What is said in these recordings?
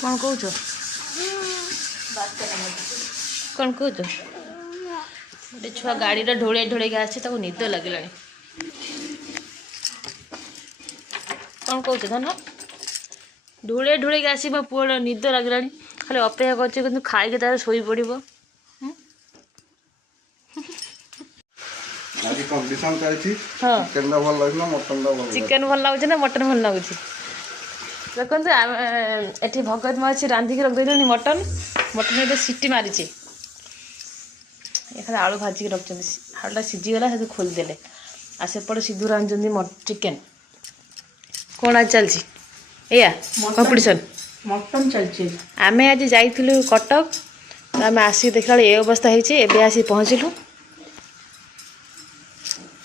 कौन कौच कौन कौच गोटे छुआ गाड़ी ढोड़े ढोड़े आसी निद लगे कौन कौच धन ढोड़े ढोड़े आसी मो पुआ निद लगे खाली अपेक्षा कर खाई तार शोई पड़ चिकेन भल लगुच ना मटन भल लगुच देखो ये भगत माँ अच्छी रांधिक रखिदे मटन मटन ये सीटी मारी खाली आलू भाजिक रखते आलूटा सीझीगला से खोलीदे आ सेपटे सिधु रांधुंट चिकेन कौन आज चलती या कंपिटिशन मटन चलती आम आज जाइलु कटक तो आम आसिक देखला ये अवस्था होती आसी पहुँचलु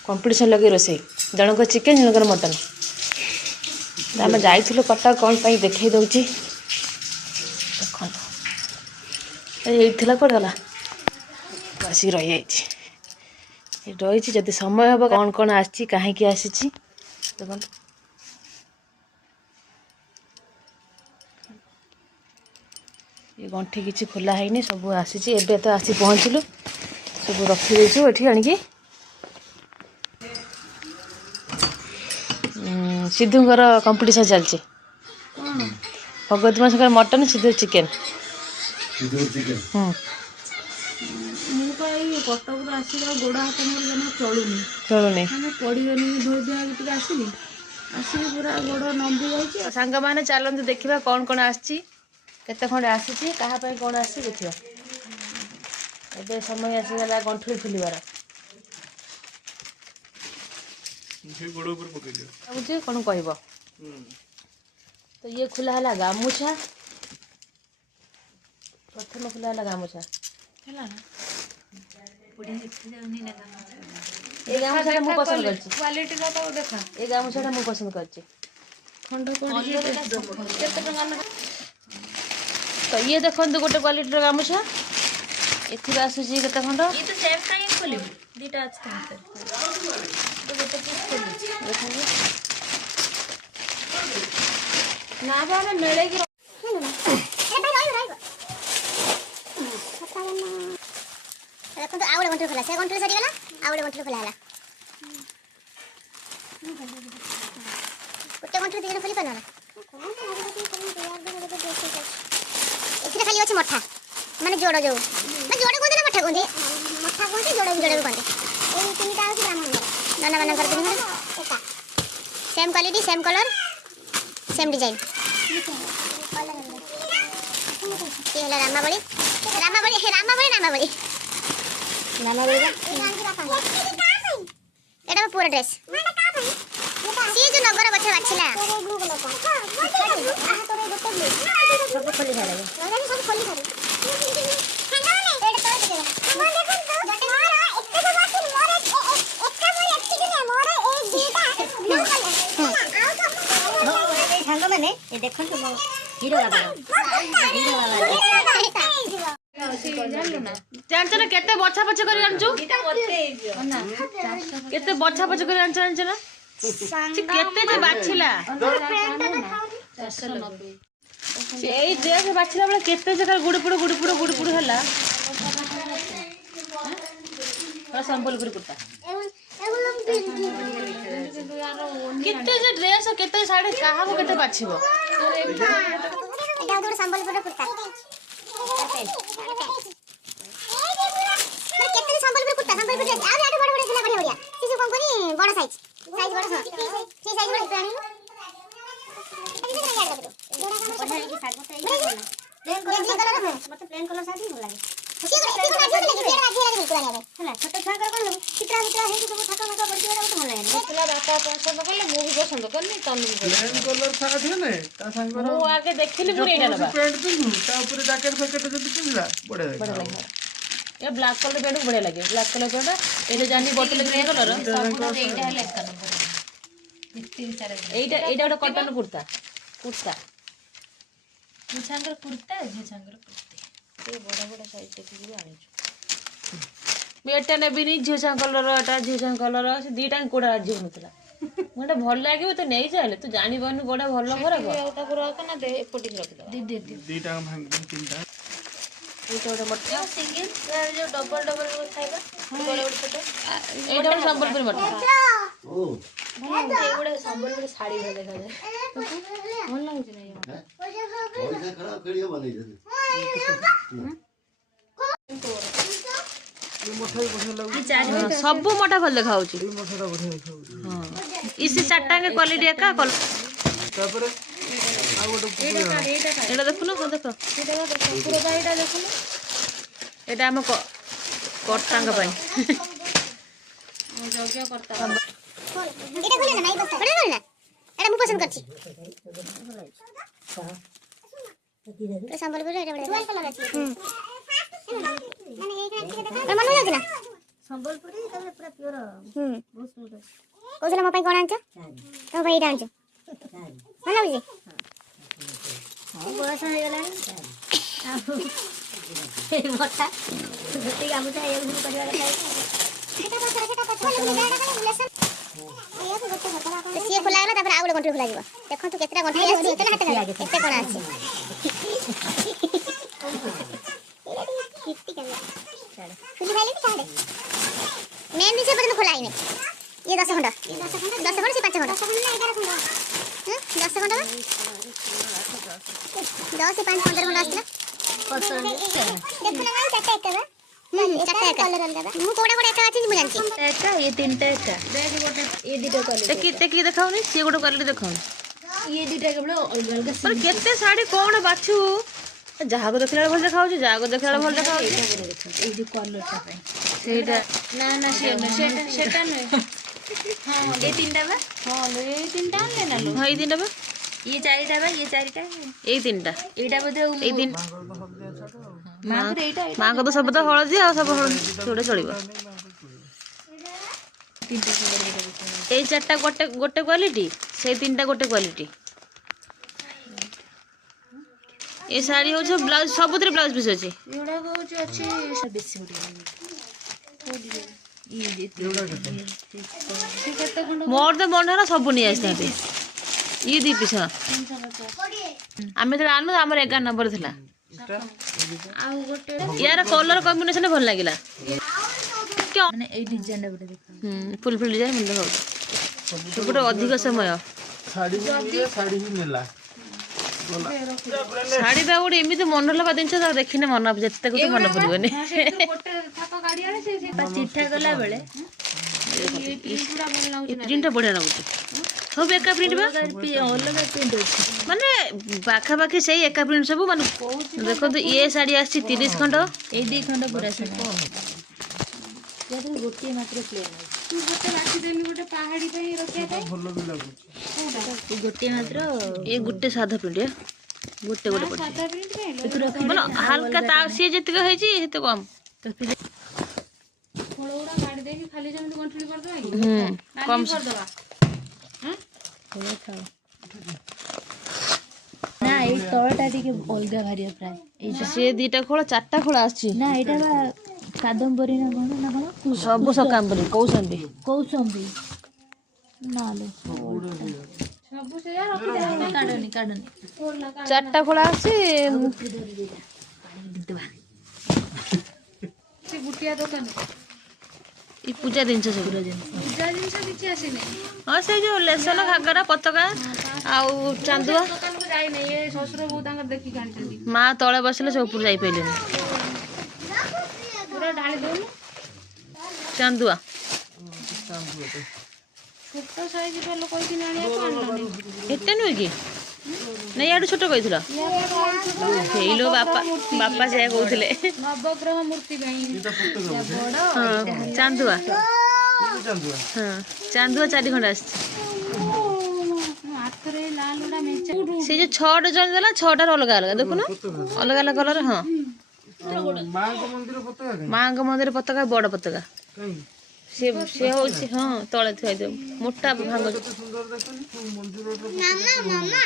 कंपिटिशन लगे रोसे जनक चिकेन जनकर मटन आम जाइलु कटक कौन पाई देखे दूची देख ये कौन गला आसिक रही रही जदि समय हम कौन कौन आसी कहीं आसी देख ये गंठी किसी खोला है सब आसी एवं तो आसी पहुँचलु सब रखीदेचु ये आणिकी सिद्धूर कंपिटिशन चलती भगवती माँ sir mutton Sidhu chicken Cuttack आसला गोड़ हाथ मोर जमा चलुनी चलुनी पड़गनी धोई धुआ आसली आसिक पूरा गोड़ नंदी जाइए सांग मैंने चलते देखा कौन कौन आसी केते खंडे आसी क्या कौन आसी देखा ए समय आसीगला गंठुरी फुलबार कौन कह तो ये खुला है गामुछा प्रथम खुला है गामुछा ये गामुछा मु पसंद करछि क्वालिटी रा तो देखा ये गामुछा मु पसंद करछि खंड तो ये देखो गोटे क्वालिटी रा गामुछा एथि आसुची केते खंड ये तो सेम काई खोली दीटा अछि तो गोटे पीस खोली देखो ना बाबा मेले की देखो तो आउले गंठे खोला से गंठे सरी गला आउले गंठे खोला हला गोटे गंठे दिगने खोली पाना एथिरे खाली अछि मठा माने जोड़ जो मैं जोड़ को देना मठा कोंदे मठा कोंदे जोड़ भी कोंदे ए तीनटा अछि ब्राह्मण नाना नाना कर दिन एका same quality same colour same design ये हला रामाबली रामाबली रामाबली रामाबली रामाबली एटा पूरा ड्रेस सी जो नगर बच्चा बाछला सब खोली खा लगे सब खोली खा जानछ ना केते बछा बछा करि आनछु केते बछा बछा करि आनछ जानछ ना केते जे बाछिला 490 एई ड्रेस बाछिला बेला केते जगह गुड़ी हला संबलपुर कुर्ता केते जे ड्रेस केते साड़ी काहा को केते बाछिबो एटा तो संबलपुर कुर्ता केते संबलपुर कुर्ता संबलपुर ड्रेस आ आठ बड़ बड़ दिला बढ़िया सिसु कोन कोनी बड़ साइज बड़ सी साइज बड़ प्राणी प्लेन कलर साथी हो लागे छोटे छुआ कोन चित्रा चित्रा हे सब छका छका पड़ी गला तो मन लागे मतलब बापा पसंद करले मु भी पसंद करनी तनु प्लेन कलर साथी है ने ता संग मु आगे देखिली पुरी एटा लबा पैंट पिन्हू ता ऊपर जैकेट फैकेट जदी पिनला बढ़िया लगे ये ब्लैक कलर पैंट बढ़िया लगे ब्लैक कलर पैंट ए जो जानी बोतल ग्रे कलर सब एटा है एक नंबर एटा गोटे कॉटन कुर्ता झिछांगर कुर्ता झिछांगर कुर्ती ये बड़ा बड़ा साइज देखि आनी एटा नेबिनी झिछां कलर एटा झिछां कलर से दीटा कोडा झिउ नथला ଗୋଟେ ଭଲ ଲାଗିବ ତ ନେଇ ଚାଲେ ତୁ ଜାଣିବନି କୋଉଟା ଭଲ ଖରାପ ଆଉ ତାକୁ ରଖ ନା ଦେ ଏପଟିକି ରଖିଦବା ଦିଦି ଦିଟା ଭାଙ୍ଗି ତିନିଟା ଏଇଟା ଗୋଟେ ମଠା ସିଙ୍ଗଲ ଯୋଉ ଡବଲ ଡବଲ ଖାଇବା ବଡ ବଡ ଛୋଟ ଏଇଟା ଗୋଟେ ସମ୍ବଲପୁରୀ ମଠା ଏଗୁଡା ସମ୍ବଲପୁରୀ ଶାଢୀ ଭଳିଆ ଦେଖାଯାଏ ଭଲ ଲାଗୁଛି ନା ଇଏ ସବୁ ମଠା ଭଲ ଦେଖାଯାଉଛି ଏଇ ମଠାଟା ବଢିଆ ଦେଖାଯାଉଛି। ଇସି ଚାରିଟାଙ୍କ କ୍ୱାଲିଟି ଏକା ତାପରେ ଆଉ ଗୋଟେ ପୁକୁରା ଏଇଟା ଦେଖୁନ ହଁ ଦେଖ ଏଇଟା ଦେଖୁନ ଏଇଟା ଆମ କର୍ତ୍ତାଙ୍କ ପାଇଁ ଯଜ୍ଞ କର୍ତ୍ତା এটা খুলে না নাই বস্তা এটা খুলে না এটা মু পছন্দ করছি তো সম্বলপুর এটা বড় জুয়াল কালার আছে মানে এইখানে ঠিক দেখা মনে হচ্ছে না সম্বলপুরি তাহলে পুরো পিওর বহুত সুন্দর কোসলা ମୋ ପାଇଁ কোন আনছো তো ভাই এটা আনছো ভালো লাগুছে ହଁ ବୟସ ହେଇଗଲାଣି এই মোটা ଯେତିକି ଗାମୁଛା ଏଇକୁ କରିବା କଥା ସେଟା ପଛରେ ରିଲେସନ ସିଏ ଖୋଲା ଗଲା ତାପରେ ଆଉ ଗୋଟେ ଗଣ୍ଠି ଖୋଲା ଯିବ ଦେଖନ୍ତୁ କେତେଟା ଗଣ୍ଠି ଆସିଛି ଏତେ ନା ହାତେ କେତେ କଣ ଅଛି ଖୁଲି ଖାଇଲେ ଛାଡେ ମେନ୍ ଜିନିଷ ପର୍ଯ୍ୟନ୍ତ ଖୋଲା ହେଇନି ଇଏ 10 ଖଣ୍ଡ 10 ଖଣ୍ଡ ସେ 5 ଖଣ୍ଡ 10 ଖଣ୍ଡ ନା 11 ଖଣ୍ଡ 10 ଖଣ୍ଡ 10 5 15 ଖଣ୍ଡ ଆସିଲା ଦେଖୁନ ଭାଇ ଚାରଟା ଏକା ବା ଚାରଟା ଏକା କଲର ଅଲଗା ବା ମୁଁ କୋଉଟା କୋଉଟା ଏକା ଅଛି ମୁଁ ଜାଣିଛି ଏକା ଏ ତିନିଟା ଏକା ଦେଖ ଗୋଟେ ଏ ଦିଟା କଲର ଦେଖି ଦେଖାଉନି ସିଏ ଗୋଟେ କ୍ୱାଲିଟି ଦେଖାଉନି ये दिटा केवल अलग अलग ମାନେ କେତେ ଶାଢୀ କଣ ବାଛୁ ଯାହାକୁ ଦେଖିଲା ବେଳେ ଭଲ ଦେଖାଯାଉଛି ଯାହାକୁ ଦେଖିଲା ବେଳେ ଭଲ ଦେଖାଯାଉଛି ये जो कलर टा पे ସେଇଟା ना ना सेटा नहीं हां ये तीनटा बा हां ये तीनटा ले ना लो ହଁ ଏଇ ତିନିଟା ବା ये चारिटा बा ये चारिटा ଏଇ ତିନିଟା एटा बोधे ଏଇ ତିନି मांग रे एटा ମାଙ୍କ ତ ସବୁ ତ ହଳଦୀ ଆଉ ସବୁ ହଳଦୀ ଯୋଉଟା ଚଳିବ तीनटा कलर एटा ଏଇ ଚାରିଟା ଗୋଟେ ଗୋଟେ କ୍ୱାଲିଟି ସେଇ ତିନିଟା ଗୋଟେ କ୍ୱାଲିଟି ଏ ଶାଢ଼ୀ ହଉଛି ବ୍ଲାଉଜ ସବୁଥିରେ ବ୍ଲାଉଜ ପିସ୍ ଅଛି एडा कहउछ अछि बेसी उठी ये जे केते खंड ମୋର ତ ମନେ ହେଲା ସବୁ ନେଇ ଆସିଥାନ୍ତି ଇଏ ଦି ପିସ୍ ହଁ ଆମେ ଯେତେବେଳେ ଆଣୁ ଆମର 11 ନମ୍ବର ଥିଲା आ गोटे ୟାର କଲର କମ୍ବିନେସନ ଭଲ ଲାଗିଲା माने ए डिजाइन बोले देखा ଫୁଲ ଫୁଲ ଡିଜାଇନ ଭଲ ଦେଖାଉଛି ସେପଟେ ଅଧିକ ସମୟ ଶାଢୀ ବି ମିଳେ ଶାଢୀ ବି ନେଲା ଶାଢ଼ୀ ଟା ଗୋଟେ ଏମିତି ମନ ଲବା ଜିନିଷ ତାକୁ ଦେଖିନେ ମନ ଯେତେ ଗୋଟେ ମନେ ପଡିବନି गोटे थाप गाड़ी आले से चिठा गला बेले ये पूरा ଭଲ ଲାଗୁଛି ଏ ପ୍ରିଣ୍ଟ ବଢିଆ ଲାଗୁଛି ସବୁ ଏକା ପ୍ରିଣ୍ଟ ବା ଅଲଗା ପ୍ରିଣ୍ଟ ଅଛି ମାନେ ପାଖାପାଖି ସେଇ ଏକା ପ୍ରିଣ୍ଟ ସବୁ ମାନେ ଦେଖନ୍ତୁ ଇଏ ଶାଢ଼ୀ ଆସିଛି 30 ଖଣ୍ଡ ଏଇ ଦି ଖଣ୍ଡ ପୁରା ସମାନ ଯଦି ଗୋଟିଏ ମାତ୍ର ପ୍ଲେନ୍ ଅଛି ତୁ ଗୋଟେ ବାଛି ଦେନି ଗୋଟେ ପାହାଡି ପାଇଁ ରଖିବା ପାଇଁ ଭଲ ବି ଲାଗୁଛି ତୁ ଗୋଟିଏ ମାତ୍ର ଏ ଗୋଟେ ସାଧା ପ୍ରିଣ୍ଟ ଗୋଟେ ଗୋଟେ ପଡିଛି ସାଧା ପ୍ରିଣ୍ଟ ପାଇଁ ମାନେ ହାଲକା ତା ସିଏ ଯେତିକି ହେଇଛି ସେତେ କମ ଫଳ ଗୁଡା କାଢି ଦେଇକି ଖାଲି ଯେମିତି ଗଣ୍ଠୁଳି କରିଦବା କି କମ କରିଦବା ନା ଏଇ ତଳଟା ଟିକେ ଅଲଗା ଭାରିଆ ପ୍ରାୟ ଏଇଟା ସେ ଦିଟା ଖୋଳ ଚାରିଟା ଖୋଳ ଆସିଛି ନା ଏଇଟା ବା କାଦମ୍ବରୀ ନା କଣ ସବୁ ସକାମ୍ବରୀ କହୁଛନ୍ତି କହୁଛନ୍ତି ନାଲୋ ସବୁ ସେଇଆ ରଖିଦେବା କାଢନି କାଢନି ଚାରିଟା ଖୋଳ ଆସିଛି ସେ ଗୁଟିଆ ଦୋକାନ ଏ ପୂଜା ଜିନିଷ ସବୁ ପୂଜା ଜିନିଷ କିଛି ଆସିନି ହଁ ସେଇ ଯୋଉ ଲେସନ ଘାଗରା ପତାକା ଆଉ ଚାନ୍ଦୁଆ ଦୋକାନକୁ ଯାଇନି ଏ ଶ୍ୱଶୁର ବୋଉ ତାଙ୍କର ଦେଖିକି ଆଣିଛନ୍ତି ମା ତଳେ ବସିଲେ ସେ ଉପରୁ ଯାଇପାରିଲେନି ପୁରା ଢାଳି ଦଉନୁ ଚାନ୍ଦୁଆ ଛୋଟ ସାଇଜ ଭଲ କହିକି ଆଣିବାକୁ ଆଣିଲନି ଏତେ ନୁହେଁ କି ନାଇଁ ୟାଠୁ ଛୋଟ କହିଥିଲ ହେଇଲୋ ବାପା ବାପା ସେଇଆ କହୁଥିଲେ ନବଗ୍ରହ ମୂର୍ତ୍ତି ପାଇଁ ବଡ ହଁ ଚାନ୍ଦୁଆ ଚାନ୍ଦୁଆ ହଁ ଚାନ୍ଦୁଆ 4 ଖଣ୍ଡ ଆସିଛି ହାତରେ ଲାଲ ଗୁଡା ମେଞ୍ଚା ସେ ଯୋଉ 6ଟା ଜଣ ଦେଲା 6ଟାର ଅଲଗା ଅଲଗା ଦେଖୁନ ଅଲଗା ଅଲଗା କଲର ହଁ ମାଙ୍କ ମନ୍ଦିର ପତାକା କାଇଁ ମାଙ୍କ ମନ୍ଦିର ପତାକା ବଡ ପତାକା କାଇଁ ସେ ସେ ହଉଛି ହଁ ତଳେ ଥୁଆଇଦେବ ମୋଟା ଭାଙ୍ଗ କେତେ ସୁନ୍ଦର ଦେଖୁନି ମନ୍ଦିରର ମାମା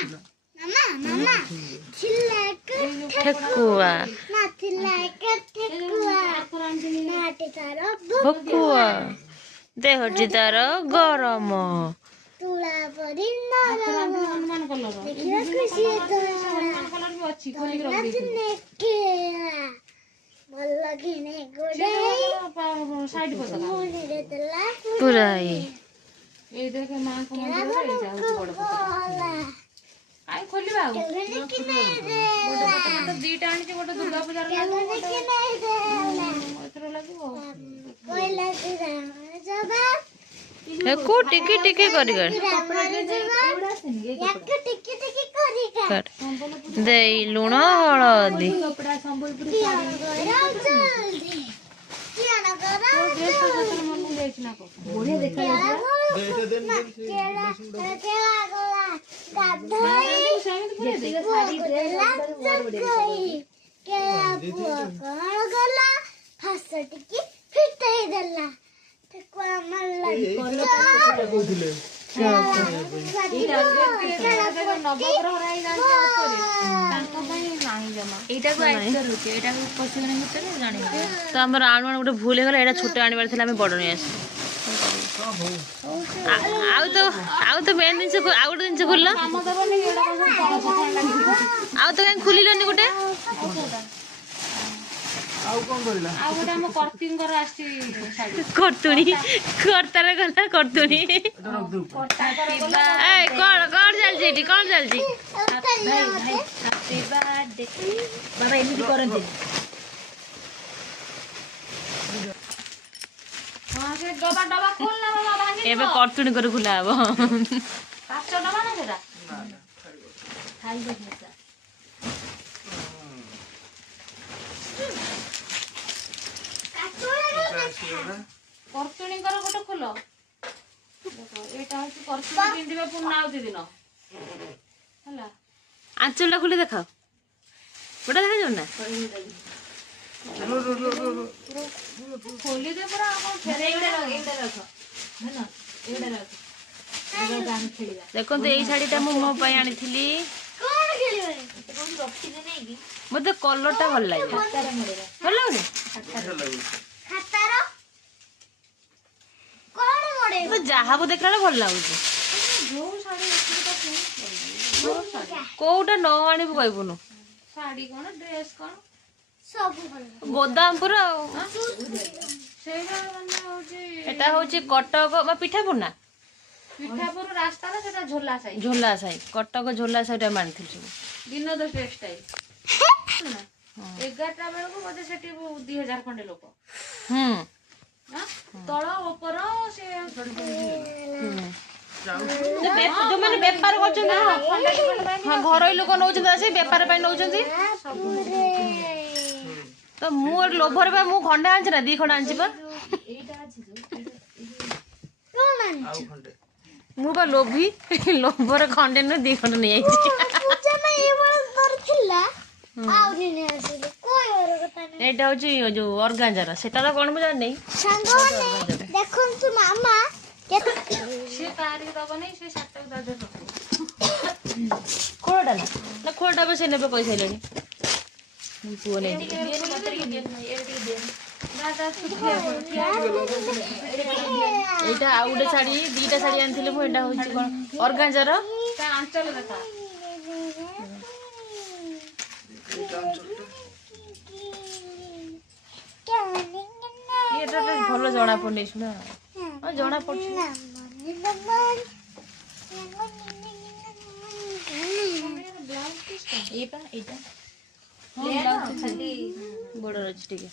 ଠେକୁଆ ଭକୁଆ ଦେହଟି ତାର ଗରମ ତୁଳା ପରି ନରମ ହନୁମାନ କଲର ଦେଖିବାକୁ ସିଏ ହନୁମାନ କଲର ବି ଅଛି ଖୋଲିକି ରଖିଦେଇଥିଲି ଭଲ କିନେ ଗୋଡେଇ ସାଇଡ ପତାକା ମୁଣ୍ଡରେ ଦେଲା ପୁରା ଏଇ ଦେଖେ ମାଙ୍କ ମନ୍ଦିରରେ ଏଇଟା ହଉଛି ବଡ ପତାକା କାଇଁ ଖୋଲିବା ଆଉ ଗୋଟେ ପତାକା ତ ଦିଟା ଆଣିଛି ଗୋଟେ ଦୁର୍ଗା ପୂଜାର ଲାଗିବ ଗୋଟେ ଏଥର ଲାଗିବ କୁ ଟିକେ ଟିକେ କରି ଦେଇ ଲୁଣ ହଳଦୀ କପଡା ସମ୍ବଲପୁରୀ ଯାଇଛି ନା ବଢିଆ ତ ଆମର ଆଣୁ ଗୋଟେ ଭୁଲ ହେଇଗଲା ଏଇଟା ଛୋଟ ଆଣିବାର ଥିଲା ଆମେ ବଡ଼ ନେଇ ଆସିଲୁ ଆଉ ତ ମେନ୍ ଜିନିଷ ଆଉ ଗୋଟେ ଜିନିଷ ଖୋଲିଲ ଆଉ ତ କାହିଁ ଖୋଲିଲନି ଗୋଟେ ଆଉ କଣ କରିଲା ଆଉ ଗୋଟେ ଆମ କର୍ତ୍ତିଙ୍କର ଆସିଛି ଶାଢୀ କର୍ତ୍ତୁଣି କର୍ତ୍ତାରେ ଗଲା କର୍ତ୍ତୁଣି କଣ ଚାଲିଛି ଏଠି କଣ ଚାଲିଛି ବାବା ଏମିତି କରନ୍ତି ଡବା ଖୋଲ ନା ବାବା ଭାଙ୍ଗି ଏବେ କର୍ତ୍ତୁଣି କରି ଖୋଲା ହବ କାଚ ଡବା ନା ସେଟା ଖାଇବେ କର୍ତ୍ତୁଣୀଙ୍କର ଗୋଟେ ଖୋଲ ଏଇଟା ହଉଛି କର୍ତ୍ତୁଣୀ ପିନ୍ଧିବେ ପୂର୍ଣ୍ଣାହୁତି ଦିନ ହେଲା ଆଞ୍ଚଳଟା ଖୋଲି ଦେଖାଅ ଗୋଟା ଦେଖାଯାଉ ନା ଖୋଲିଦେ ପୁରା ଏଇଟା ରଖ ହେଲା ଏଇଟା ରଖ ଦେଖନ୍ତୁ ଏଇ ଶାଢୀଟା ମୁଁ ମୋ ପାଇଁ ଆଣିଥିଲି ମତେ କଲରଟା ଭଲ ଲାଗେ ଭଲ ଲାଗୁନି ଯାହାକୁ ଦେଖିଲା ବେଳେ ଭଲ ଲାଗୁଛି କୋଉଟା ନ ଆଣିବୁ କହିବୁନୁ ଶାଢୀ କଣ ଡ୍ରେସ୍ କଣ ଗୋଦାମପୁର ଆଉ ସେଇଟା ମାନେ ହଉଛି ଏଟା ହଉଛି କଟକ ପିଠାପୁର ନା ପିଠାପୁର ରାସ୍ତାରେ ସେଟା ଝୋଲା ସାହି ଝୋଲା ସାହି କଟକ ଝୋଲା ସାହିଟା ଆମେ ଆଣିଥିଲୁ ସବୁ ବିନୋଦ ଟେକ୍ସଟାଇଲ 11ଟା ବେଳକୁ ବୋଧେ ସେଠି 2000 ଖଣ୍ଡେ ଲୋକ ତଳ ଉପର ସେ ଯୋଉମାନେ ବେପାର କରୁଛନ୍ତି ହଁ ଘରୋଇ ଲୋକ ନଉଛନ୍ତି ଆସି ବେପାର ପାଇଁ ନଉଛନ୍ତି ତ ମୁଁ ଲୋଭରେ ବା ମୁଁ ଖଣ୍ଡେ ଆଣିଛି ନା 2 ଖଣ୍ଡ ଆଣିଛି ବା ମୁଁ ବା ଲୋଭି ଲୋଭରେ ଖଣ୍ଡେ ନୁହେଁ 2 ଖଣ୍ଡ ନେଇଯାଇଛି ଏଇଟା ହଉଛି ଯୋଉ ଅର୍ଗାଞ୍ଜାର ସେଟା ତ କଣ ମୁଁ ଜାଣିନି ଦେଖନ୍ତୁ ମାମା ସେ କାହାରିକି ଦବ ନାହିଁ ସେ ସାତକୁ ଦାଦା ଖୋଳଟା ନା ଖୋଳଟା ବି ସେ ନେବେ କହିସାରିଲେଣି ପୁଅ ନେଇ ଏଇଟା ଆଉ ଗୋଟେ ଶାଢୀ 2ଟା ଶାଢୀ ଆଣିଥିଲି ମୁଁ ଏଇଟା ହଉଛି କଣ ଅର୍ଗାଞ୍ଜାର ଆଞ୍ଚଳ ଦେଖା ଏଇଟା ଭଲ ଜଣା ପଡୁନି ଶୁଣା ଜଣା ପଡୁଛି ବଡ ଅଛି ଟିକେ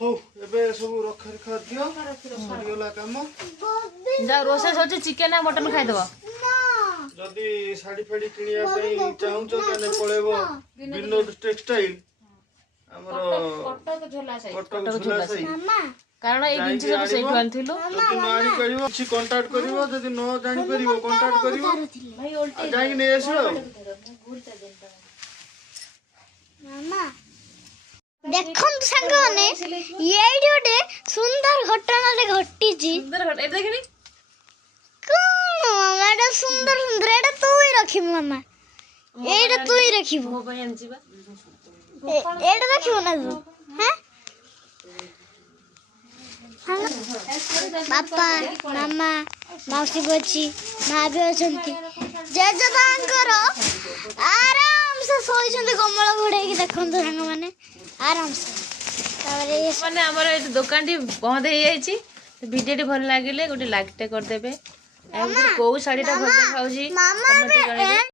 ହଉ ଏବେ ସବୁ ରଖା ରଖା ଦିଅ ସରିଗଲା କାମ ଯାଉ ରୋଷେଇ ସରିଛି ଚିକେନ ଆଉ ମଟନ ଖାଇଦବ ଯଦି ଶାଢୀ ଫାଡି କିଣିବା ପାଇଁ ଚାହୁଁଛ ତାହେଲେ ପଳେଇବ ବିନୋଦ ଟେକ୍ସଟାଇଲ ଆମର କଟକ ଝୋଲା ସାହି ଝୋଲା ସାହି କାରଣ ଏଇ ଜିନିଷ ସବୁ ସେଇଠୁ ଆଣିଥିଲୁ ଯଦି ନ ଆଣିପାରିବ କିଛି କଣ୍ଟାକ୍ଟ କରିବ ଯଦି ନ ଜାଣିପାରିବ କଣ୍ଟାକ୍ଟ କରିବ ଯାଇକି ନେଇ ଆସିବ ଆଉ ଦେଖନ୍ତୁ ସାଙ୍ଗମାନେ ଏଇଠି ଗୋଟେ ସୁନ୍ଦର ଘଟଣାଟେ ଘଟିଛି ଦେଖିନି କଣ ମାମା ଏଇଟା ସୁନ୍ଦର ସୁନ୍ଦର ଏଇଟା ତୁ ହିଁ ରଖିବୁ ମାମା ଏଇଟା ତୁ ହିଁ ରଖିବୁ ମୋ ପାଇଁ ଆଣିଛି ବା ଏଇଟା ରଖିବୁ ନା ତୁ ବାପା ମାମା ମାଉସୀ ବି ଅଛି ମା ବି ଅଛନ୍ତି ଜେଜେବାଙ୍କର ଆରାମସେ ଶୋଇଛନ୍ତି କମଳ ଘୋଡେଇକି ଦେଖନ୍ତୁ ସାଙ୍ଗମାନେ ଆରାମସେ ତାପରେ ମାନେ ଆମର ଏଠି ଦୋକାନଟି ବନ୍ଦ ହେଇଯାଇଛି ଭିଡ଼ିଓଟି ଭଲ ଲାଗିଲେ ଗୋଟେ ଲାଇକ୍ଟେ କରିଦେବେ ଆଉ କୋଉ ଶାଢ଼ୀଟା ଭଲ ଦେଖାଉଛି ମାମା କମେଣ୍ଟରେ ଜଣେଇବେ।